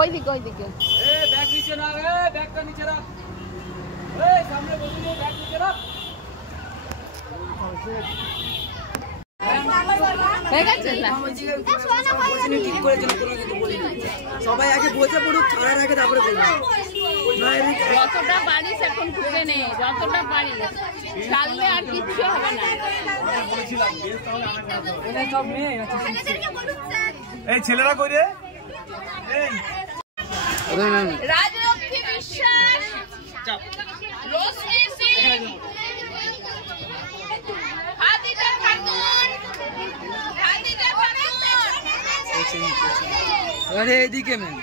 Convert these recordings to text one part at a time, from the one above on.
ওইদিকে ওইদিকে ব্যাগ নিচে না, ব্যাগটা নিচে রাখ, সামনে বসে নে, ব্যাগ নিচে রাখ। সবাই আগে বোঝা পড়ুক, ছাড়ার আগে তারপরে যতটা পারিস এখন ঢুকে নে, যতটা পারিস চাললে আর কিচ্ছু হবে না। এই ছেলেরা কই রে? রাজলক্ষ্মী বিশ্বাস, রশ্মি সিং, হাদিজা খাতুন, হাদিজা খাতুন। আরে এদিকে ম্যাম,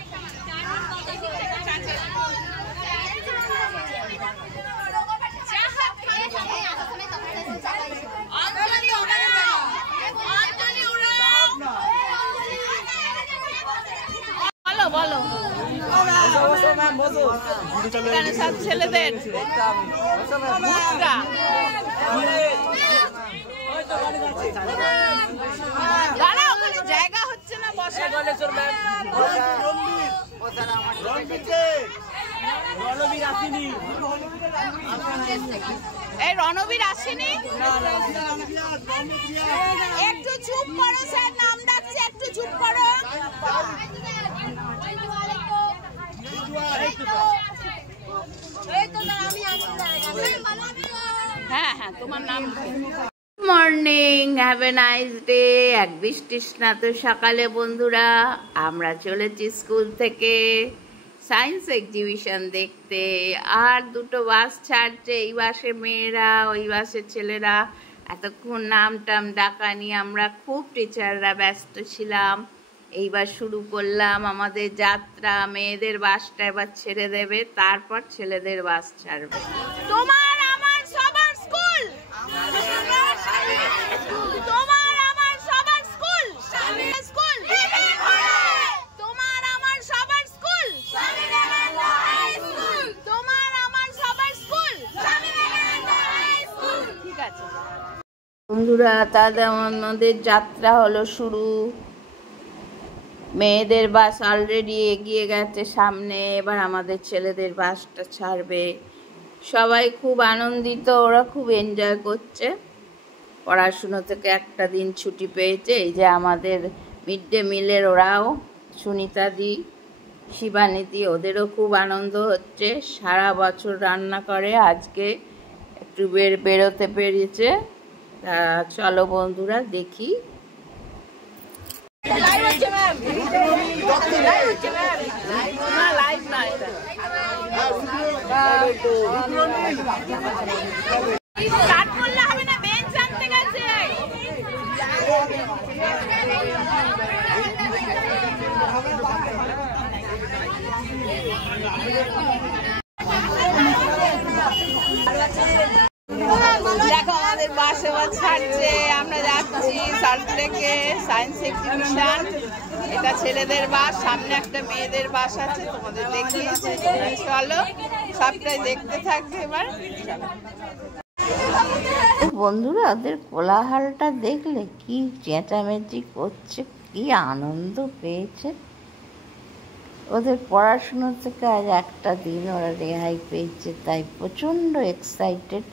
বলো সব ছেলেদের দাঁড়া, ওখানে জায়গা হচ্ছে না বসে। এই রণবীর আসেনি, একটু চুপ করো স্যার, নাম ডাকছে, একটু চুপ করো। হ্যাঁ হ্যাঁ, তোমার নাম। Morning, have a nice day. এক বৃষ্টি স্নাত সকালে বন্ধুরা আমরা চলেছি স্কুল থেকে সায়েন্স এক্সিবিশন দেখতে। আর দুটো বাস ছাড়ছে, এই বাসে মেয়েরা, ওই বাসে ছেলেরা। এতক্ষণ নাম টাম ডাকা নিয়ে আমরা খুব টিচাররা ব্যস্ত ছিলাম। এইবার শুরু করলাম আমাদের যাত্রা। মেয়েদের বাসটা এবার ছেড়ে দেবে, তারপর ছেলেদের বাস ছাড়বে। তোমার আমার সবার স্কুল, তোমার আমার সবার স্কুল, স্কুল তোমার আমার সবার স্কুল, তোমার আমার সবার স্কুল। ঠিক আছে বন্ধুরা, তাদের আমাদের যাত্রা হলো শুরু। মেয়েদের বাস অলরেডি এগিয়ে গেছে সামনে, এবার আমাদের ছেলেদের বাসটা ছাড়বে। সবাই খুব আনন্দিত, ওরা খুব এনজয় করছে। পড়াশুনো থেকে একটা দিন ছুটি পেয়েছে। এই যে আমাদের মিড ডে মিলের ওরাও, সুনিতাদি, শিবানীদি, ওদেরও খুব আনন্দ হচ্ছে। সারা বছর রান্না করে, আজকে একটু বেরোতে পেরেছে। চলো বন্ধুরা দেখি। স্টার্ট করলে হবে না, বেঞ্চ আনতে গেছে। দেখো আমাদের বাস এবার ছাড়ছে, আমরা যাচ্ছি সল্টলেকে সায়েন্স এক্সিবিশন। এটা ছেলেদের বাস, সামনে একটা মেয়েদের বাস আছে, তোমাদের দেখিয়েছে। চলো সবটাই দেখতে থাকবে এবার। বন্ধুরা ওদের কোলাহলটা দেখলে কি চেঁচামেচি করছে, কি আনন্দ পেয়েছে। ওদের পড়াশুনো থেকে আজ একটা দিন ওরা রেহাই পেয়েছে, তাই প্রচণ্ড এক্সাইটেড।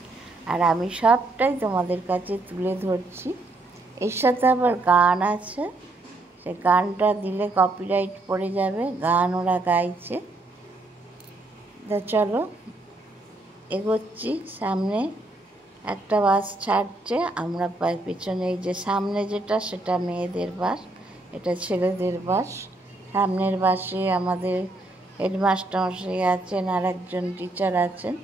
আর আমি সবটাই তোমাদের কাছে তুলে ধরছি। এর সাথে আবার গান আছে, সে গানটা দিলে কপিরাইট পড়ে যাবে। গান ওরা গাইছে। তা চলো এগোচ্ছি। সামনে একটা বাস ছাড়ছে, আমরা পেছনে। এই যে সামনে যেটা, সেটা মেয়েদের বাস, এটা ছেলেদের বাস। সামনের বাসে আমাদের হেডমাস্টার আছেন, আর একজন টিচার আছেন,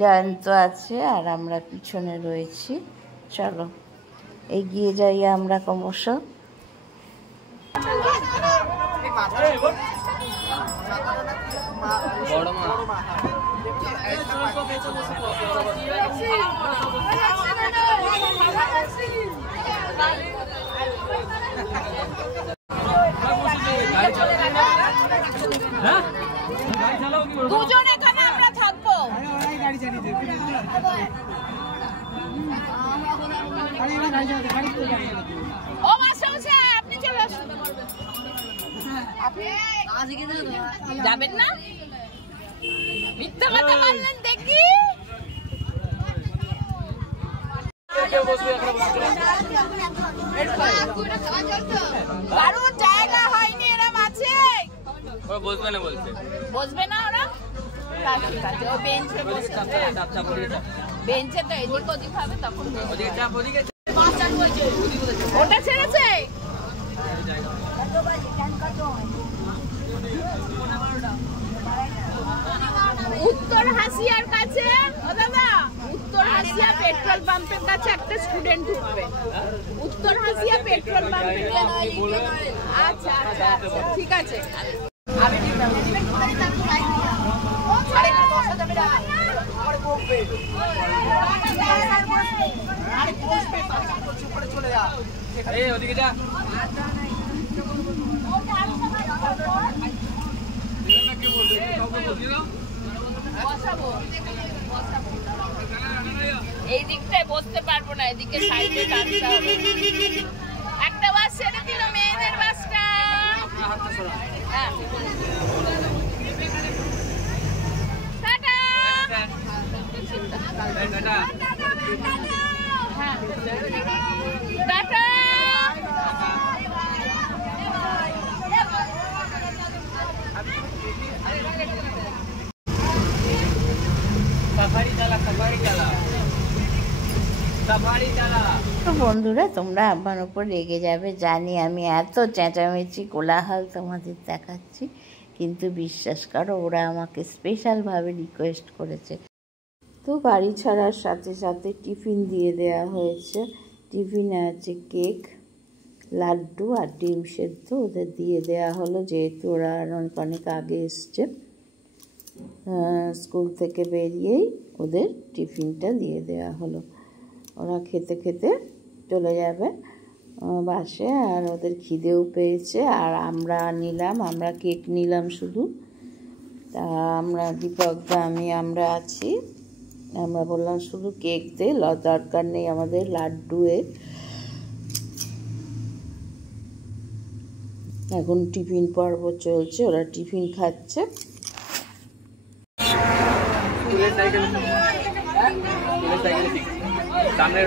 জয়ন্ত আছে, আর আমরা পিছনে রয়েছি। চলো এগিয়ে যাই আমরা ক্রমশ। দুজন এখানে আমরা থাকবো। গাড়ি ও মাস্টারমশাই আপনি চলে আসুন। আপনি যাবেন না? মিথ্যা কথা বললেন দেখি। কারোর জায়গা হয়নি, এরম আছে। বসবে না বলছে। বসবে না ওরা? ঠিক আছে, ও বেঞ্চে বসবে। বেঞ্চে তো এদিক ওদিক হবে, তখন ওটা ছেড়েছে। উত্তর হাসিয়ার কাছে, ও দাদা, উত্তর হাসিয়া পেট্রোল পাম্পের কাছে একটা স্টুডেন্ট উঠবে। উত্তর হাসিয়া পেট্রোল পাম্পের কাছে। আচ্ছা আচ্ছা আচ্ছা, ঠিক আছে। ওদিকে যা। এই দিকটায় বসতে পারবো না, এদিকে সাইডে টানতে হবে। একটা বাস ছেড়ে দিল, মেয়েদের বাসটা। হ্যাঁ, টাটা। হ্যাঁ, টাটা। তো বন্ধুরা, তোমরা আমার উপর রেগে যাবে জানি, আমি এত চেঁচামেচি কোলাহল তোমাদের দেখাচ্ছি, কিন্তু বিশ্বাস করো ওরা আমাকে স্পেশালভাবে রিকোয়েস্ট করেছে। তো বাড়ি ছাড়ার সাথে সাথে টিফিন দিয়ে দেওয়া হয়েছে। টিফিনে আছে কেক, লাড্ডু আর ডিম সেদ্ধ, ওদের দিয়ে দেওয়া হলো, যেহেতু ওরা অনেক আগে এসছে। স্কুল থেকে বেরিয়েই ওদের টিফিনটা দিয়ে দেওয়া হলো। ওরা খেতে খেতে চলে যাবে বাসে, আর ওদের খিদেও পেয়েছে। আর আমরা কেক নিলাম শুধু। তা আমরা দীপকদা আমরা আছি, আমরা বললাম শুধু কেক দে, দরকার নেই আমাদের লাড্ডুয়ের। এখন টিফিন পর্ব চলছে, ওরা টিফিন খাচ্ছে। সামনে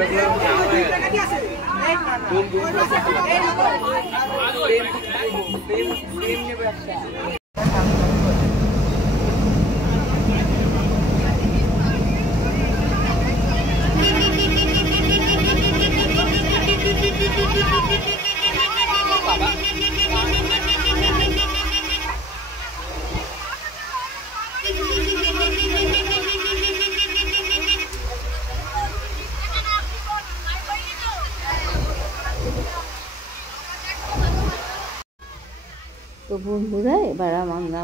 তো বন্ধুরা, এবার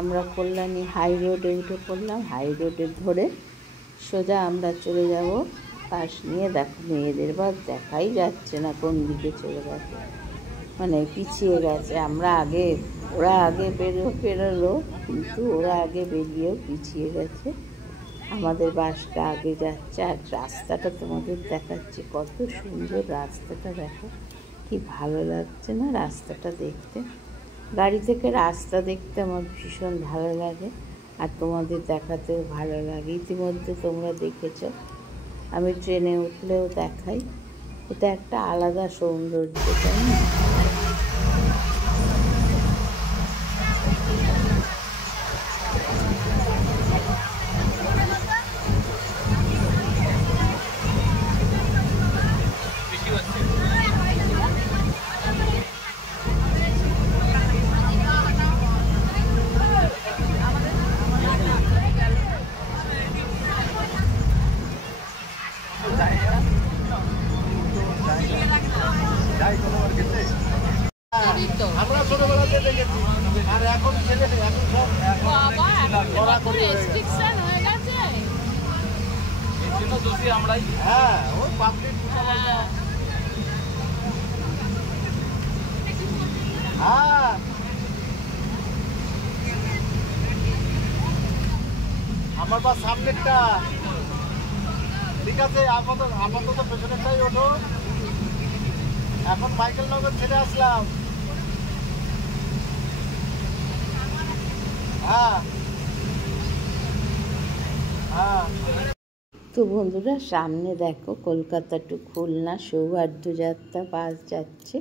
আমরা কল্যাণী হাই রোডে উঠে পড়লাম। হাই রোডে ধরে সোজা আমরা চলে যাব পাশ নিয়ে। দেখো মেয়েদের বাস দেখাই যাচ্ছে না কোন দিকে চলে গেছে, মানে পিছিয়ে গেছে। ওরা আগে পেরোলো, কিন্তু ওরা আগে বেরিয়েও পিছিয়ে গেছে। আমাদের বাসটা আগে যাচ্ছে। আর রাস্তাটা তোমাদের দেখাচ্ছি, কত সুন্দর রাস্তাটা, দেখো কি ভালো লাগছে না রাস্তাটা দেখতে। গাড়ি থেকে রাস্তা দেখতে আমার ভীষণ ভালো লাগে, আর তোমাদের দেখাতেও ভালো লাগে। ইতিমধ্যে তোমরা দেখেছ, আমি ট্রেনে উঠলেও দেখাই, এটা একটা আলাদা সৌন্দর্য, তাই না? আমরা ছোটবেলাতে দেখেছি, আর এখন ছেলে এখন সব রেস্ট্রিকশন হয়ে গেছে। এর জন্য দোষী আমরাই। হ্যাঁ, ওই পাবলিক। হ্যাঁ, আমার বা সামনেরটা ঠিক আছে, আপাতত পেছনেরটাই ওঠো। এখন মাইকেল নগর ছেড়ে আসলাম। হ্যাঁ হ্যাঁ। তো বন্ধুরা সামনে দেখো কলকাতা টু খুলনা সৌহার্দ্য যাত্রা বাস যাচ্ছে,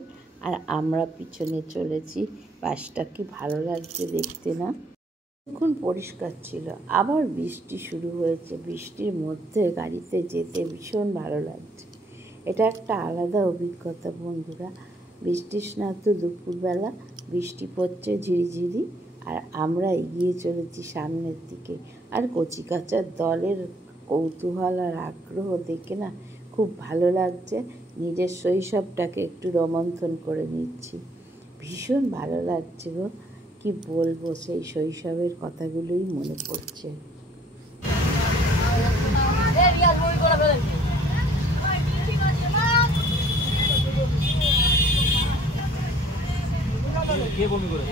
আর আমরা পিছনে চলেছি। বাসটা কি ভালো লাগছে দেখতে না? এখন পরিষ্কার ছিল, আবার বৃষ্টি শুরু হয়েছে। বৃষ্টির মধ্যে গাড়িতে যেতে ভীষণ ভালো লাগছে। এটা একটা আলাদা অভিজ্ঞতা বন্ধুরা। বৃষ্টির স্নাত দুপুরবেলা, বৃষ্টি পড়ছে ঝিরিঝিরি, আর আমরা এগিয়ে চলেছি সামনের দিকে। আর কচিকাচার দলের কৌতূহল আর আগ্রহ দেখে না খুব ভালো লাগছে। নিজের শৈশবটাকে একটু রোমন্থন করে নিচ্ছি। ভীষণ ভালো লাগছে গো, কি বলবো, সেই শৈশবের কথাগুলোই মনে পড়ছে। কে বমি করে?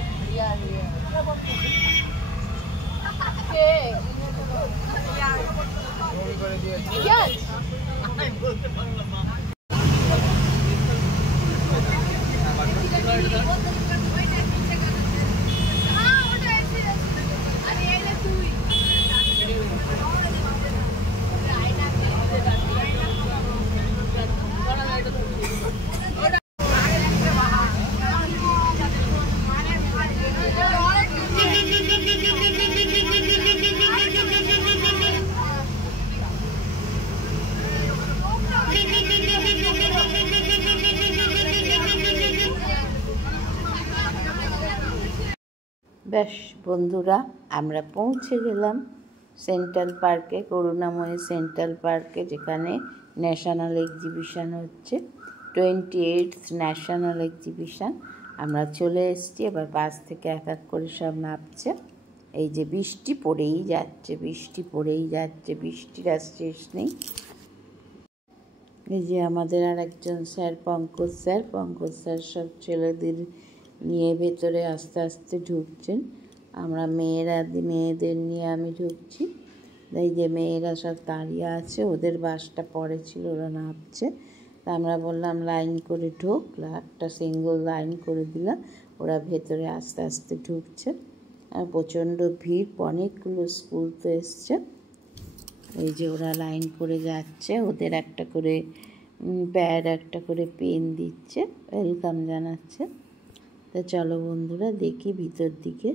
ব্যাস বন্ধুরা, আমরা পৌঁছে গেলাম সেন্ট্রাল পার্কে, করুণাময়ী সেন্ট্রাল পার্কে, যেখানে ন্যাশনাল এক্সিবিশন হচ্ছে, 28th ন্যাশনাল এক্সিবিশন। আমরা চলে এসেছি। এবার বাস থেকে এক এক করে সব নামছে। এই যে বৃষ্টি পড়েই যাচ্ছে, বৃষ্টি পড়েই যাচ্ছে, বৃষ্টির আর শেষ নেই। এই যে আমাদের আর একজন স্যার, পঙ্কজ স্যার সব ছেলেদের নিয়ে ভেতরে আস্তে আস্তে ঢুকছেন। আমরা মেয়েদের নিয়ে আমি ঢুকছি। এই যে মেয়েরা সব দাঁড়িয়ে আছে, ওদের বাসটা পরে ছিল, ওরা নামছে। তা আমরা বললাম লাইন করে ঢোক, একটা সিঙ্গল লাইন করে দিলাম। ওরা ভেতরে আস্তে আস্তে ঢুকছে। আর প্রচণ্ড ভিড়, অনেকগুলো স্কুল তো এসছে। এই যে ওরা লাইন করে যাচ্ছে, ওদের একটা করে প্যাড, একটা করে পেন দিচ্ছে, ওয়েলকাম জানাচ্ছে। তো চলো বন্ধুরা দেখি ভিতর দিকে।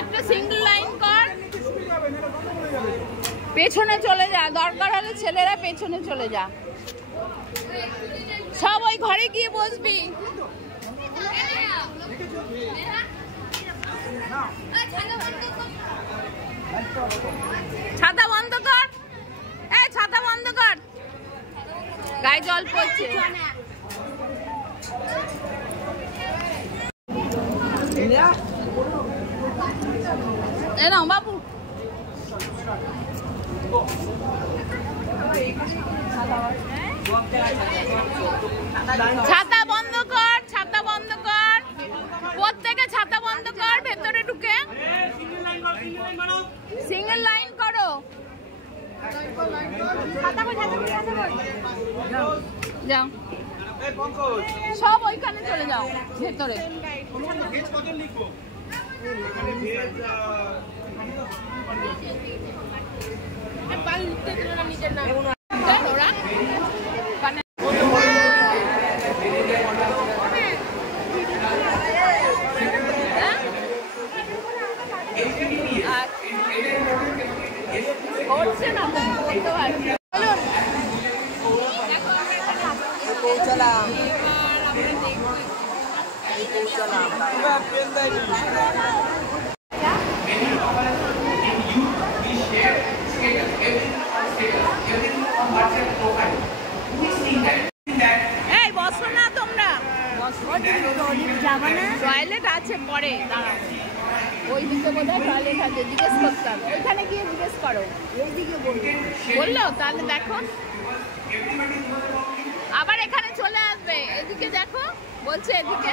একটা সিঙ্গেল লাইন কর, পেছনে চলে যা, দরকার হলে ছেলেরা পেছনে চলে যা, সব ওই ঘরে গিয়ে বসবি। ছাতা বন্ধ কর, এই ছাতা বন্ধ কর, গায়ে জল পড়ছে। এ নাও বাবু। ছাতা বন্ধ কর, ছাতা বন্ধ কর। প্রত্যেকে ছাতা বন্ধ কর, ভেতরে ঢুকে সিঙ্গেল লাইন করো। যাও সব ওইখানে চলে যাও ভেতরে। ওরা করছে না তো করতে পারছি। এই বসো না তোমরা, টয়লেট আছে পরে, দাঁড়াও ওই দিকে বোধহয় টয়লেট আছে, জিজ্ঞেস করতে হবে, ওইখানে গিয়ে জিজ্ঞেস করো। এইদিকে বললো তাহলে দেখো, আবার এখানে চলে আসবে, এদিকে দেখো বলছে এদিকে।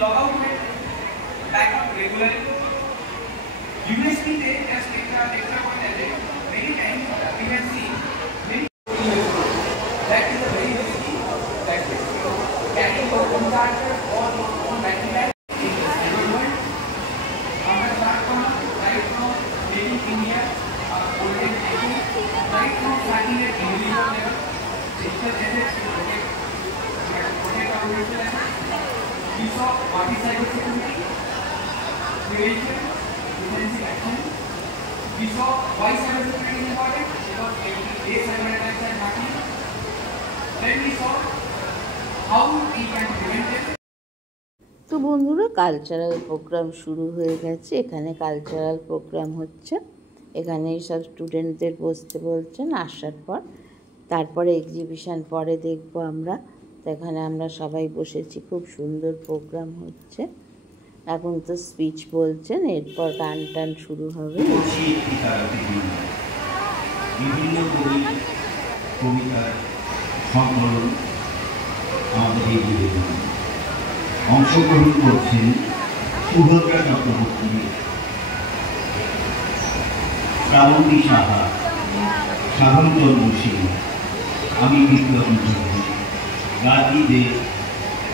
Log out with back up regularly. USB they just extra point added. Many times we can see many that is a very risky practice. Carrying your own charger or your own battery pack in the cyber world. Right now living in here, golden age, right now starting at individual level, digital assets to protect our digital assets. We saw what is cyber security, prevention, defensive action. We saw why cyber security is important, because every day cyber attacks are happening. Then we saw how we can prevent them. তো বন্ধুরা, cultural programme শুরু হয়ে গেছে। এখানে cultural programme হচ্ছে, এখানে সব স্টুডেন্টদের বসতে বলছেন আসার পর, তারপরে এক্সিবিশন পরে দেখবো আমরা। তো এখানে আমরা সবাই বসেছি, খুব সুন্দর প্রোগ্রাম হচ্ছে। এখন তো স্পিচ বলছেন, এরপর গান টান শুরু হবে। বিভিন্ন কবি কবিতার সংকলন আমাদের এই নিবেদন অংশগ্রহণ করছেন সুভদ্রা চক্রবর্তী, শ্রাবন্তী সাহা, সাধনচন্দ্র সিং, আমি বিপ্লব মুখার্জি, গাজী দে,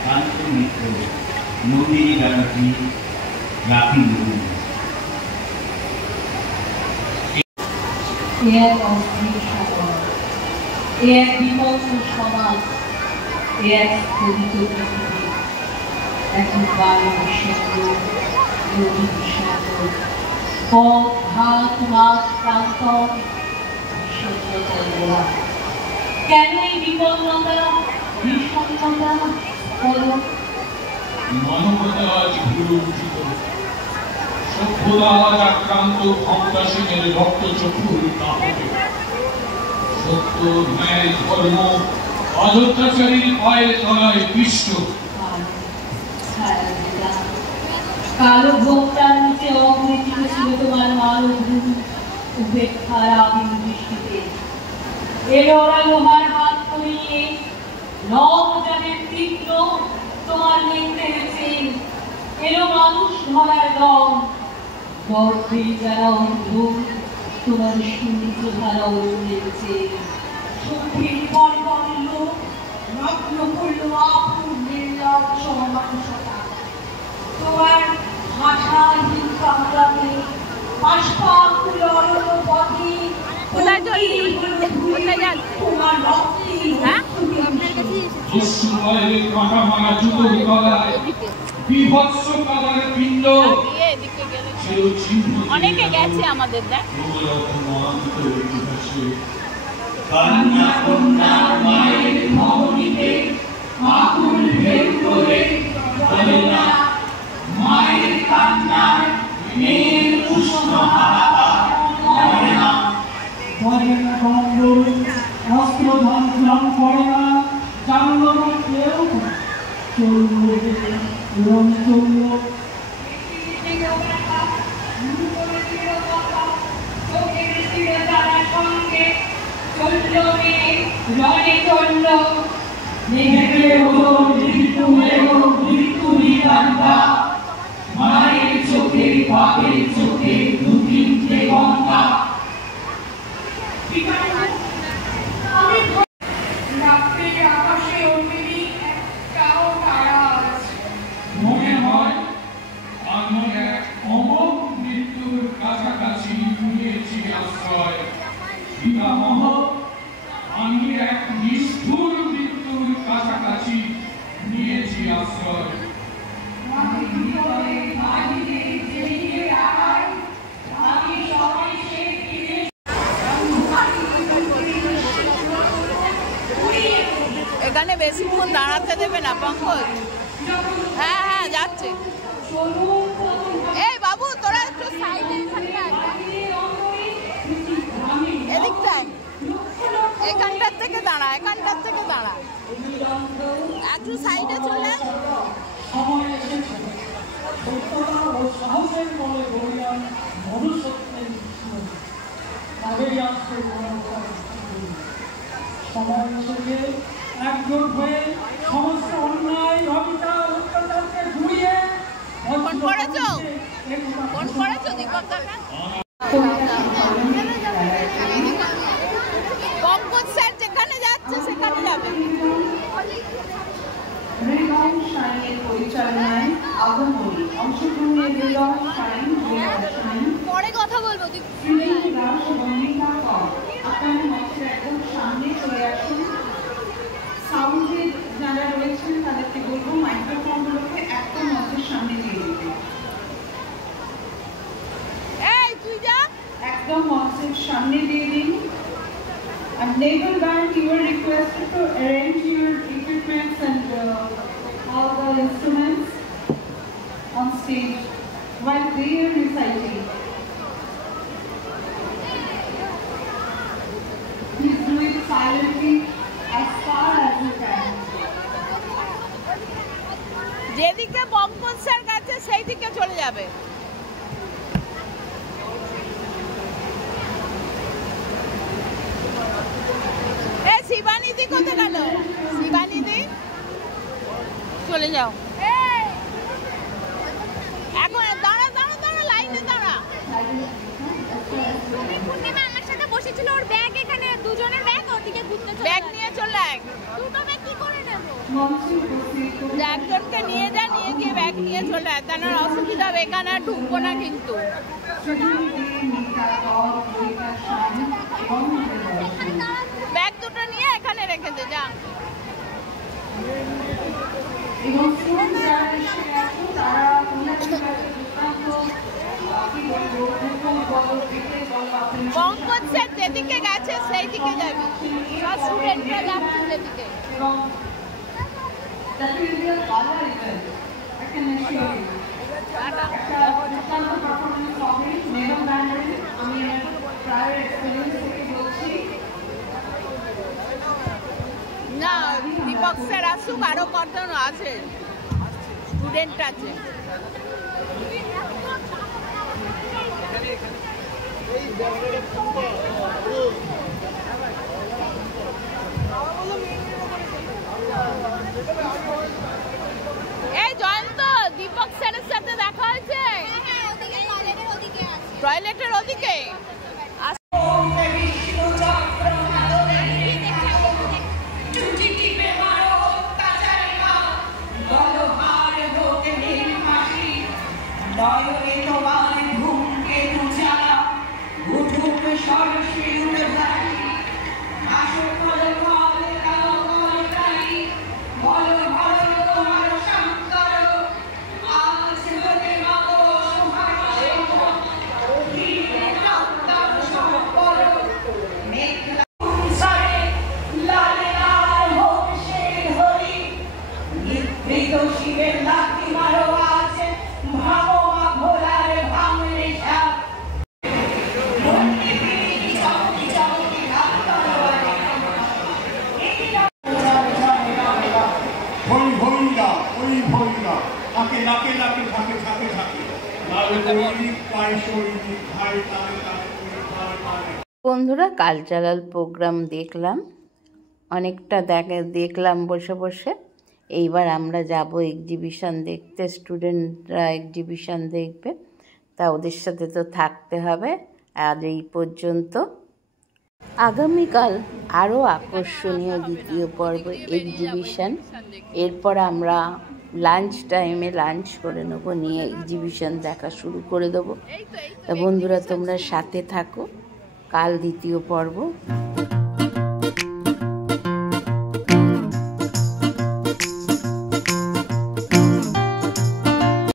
কাঞ্চন মিত্র, নন্দিনী ব্যানার্জি, রাখি মুর্মু। এক অস্থির সমাজ, এক বিপন্ন সমাজ, এক স্থগিত পৃথিবী, এখন বায়ু বিষাদ, নদী বিষাদ, পথ ঘাট মাঠ প্রান্তর বিষণ্ণতায় গোলা। কেন এই বিপন্নতা, বিষণ্ণতা হল? মানবতা আজ ভুলে উঠিত, সভ্যতা আজ আক্রান্ত ক্ষমতাসীনের রক্তচক্ষুর তাপে। সত্য, ন্যায়, ধর্ম আজ অত্যাচারীর পায়ের তলায় পিষ্ট। কালো ঘোমটার নিচে অবৃত ছিল তোমার মানব রূপ, উপেক্ষার আবির দৃষ্টিতে। এলো ওরা লোহার হাত করিয়ে, নবজাতের তীক্ষ্ণ তোমার নেমতে গেছে। এলো মানুষ ধরার দল, গর্বে যারা অন্ধ তোমার সূর্য ধারা উঠেছে। শক্তির পর করল, নগ্ন করল আপন নির্লজ্জ সমানুষতা। তোমার ভাষাহীন কামড়াতে আশপাকুল অরণ্য পথে তোমার রক্তে কাঁটা মারা জুতোর গলায় বিভৎস কাদার পিণ্ড, অনেকে গেছে আমাদের দেখ। কন্যা কন্যার মায়ের ভবনীতে আকুল ভেদ করে বলে না, মায়ের কান্নায় মেয়ের উষ্ণ হাহাকার করে না। অস্ত্রধান মায়ের চোখে বাপের চোখে দু তিনটে গঙ্গা। মনে হয় আমি এক অমোঘ মৃত্যুর কাছাকাছি নিয়েছি আশ্রয়। পিতামহ, আমি এক নিষ্ঠুর মৃত্যুর কাছাকাছি নিয়েছি আশ্রয়। এখানে বেশিক্ষণ দাঁড়াতে দেবে না পঙ্কজ। হ্যাঁ হ্যাঁ যাচ্ছে। এই বাবু তোরা একটু সাইডে এদিকটায় এখানটার থেকে দাঁড়া, এখানটার থেকে দাঁড়া, একটু সাইডে চলে। একজোট হয়ে সমস্ত অন্যায় অবিচার অত্যাচারকে ঘুরিয়ে ফোন করেছো? ফোন করেছো দীপক দাদা? পঙ্কজ স্যার যেখানে যাচ্ছে সেখানে যাবে। পরিচালনায় আগমনী অংশগ্রহণে পরে কথা বলবো। আপনারা মঞ্চের একদম সামনে চলে আসুন। সাউন্ডে যারা রয়েছেন তাদেরকে বলবো মাইক্রোফোনগুলোকে একদম মঞ্চের সামনে দিয়ে দিতে। এই তুই যা, একদম মঞ্চের সামনে দিয়ে দিন। And naval band, you are requested to arrange your equipments and all the instruments on stage while they are reciting. Please do it silently as far as you can. যেদিকে পঙ্কজ স্যার গেছে সেই দিকে চলে যাবে। শিবানীদি কোথায় গেল? শিবানীদি চলে যাও। এখন দাঁড়া দাঁড়া দাঁড়া, লাইনে দাঁড়া। পূর্ণিমা আমার সাথে বসেছিল, ওর ব্যাগ এখানে, দুজনের ব্যাগ ওদিকে ঘুরতে চলে, ব্যাগ নিয়ে চলে আয়। দুটো ব্যাগ কি করে নেব? একজনকে নিয়ে যা, নিয়ে গিয়ে ব্যাগ নিয়ে চলে আয়, তা না অসুবিধা হবে। এখানে আর ঢুকবো না কিন্তু। ব্যাগ দুটো নিয়ে এখানে রেখে দে, যা। পঙ্কজ স্যার যেদিকে গেছে সেই দিকে যাবি, সব স্টুডেন্টরা যাচ্ছে যেদিকে। না দীপক স্যার আসুক, আরো কতজন আছে, স্টুডেন্ট আছে। এই জয়ন্ত, দীপক স্যারের সাথে দেখা হয়েছে? টয়লেটের ওদিকে। লাখে লাখে ঝাঁকে ঝাঁকে ঝাঁকে লাল দৈনিক পায় শরীর ধারে তালে তালে তালে তালে। বন্ধুরা কালচারাল প্রোগ্রাম দেখলাম, অনেকটা দেখলাম বসে বসে। এইবার আমরা যাব এক্সিবিশন দেখতে, স্টুডেন্টরা এক্সিবিশন দেখবে, তা ওদের সাথে তো থাকতে হবে। আজ এই পর্যন্ত। আগামীকাল আরও আকর্ষণীয় দ্বিতীয় পর্ব এক্সিবিশন। এরপর আমরা লাঞ্চ টাইমে লাঞ্চ করে নেবো, নিয়ে এক্সিবিশন দেখা শুরু করে দেবো। তা বন্ধুরা তোমরা সাথে থাকো, কাল দ্বিতীয় পর্ব।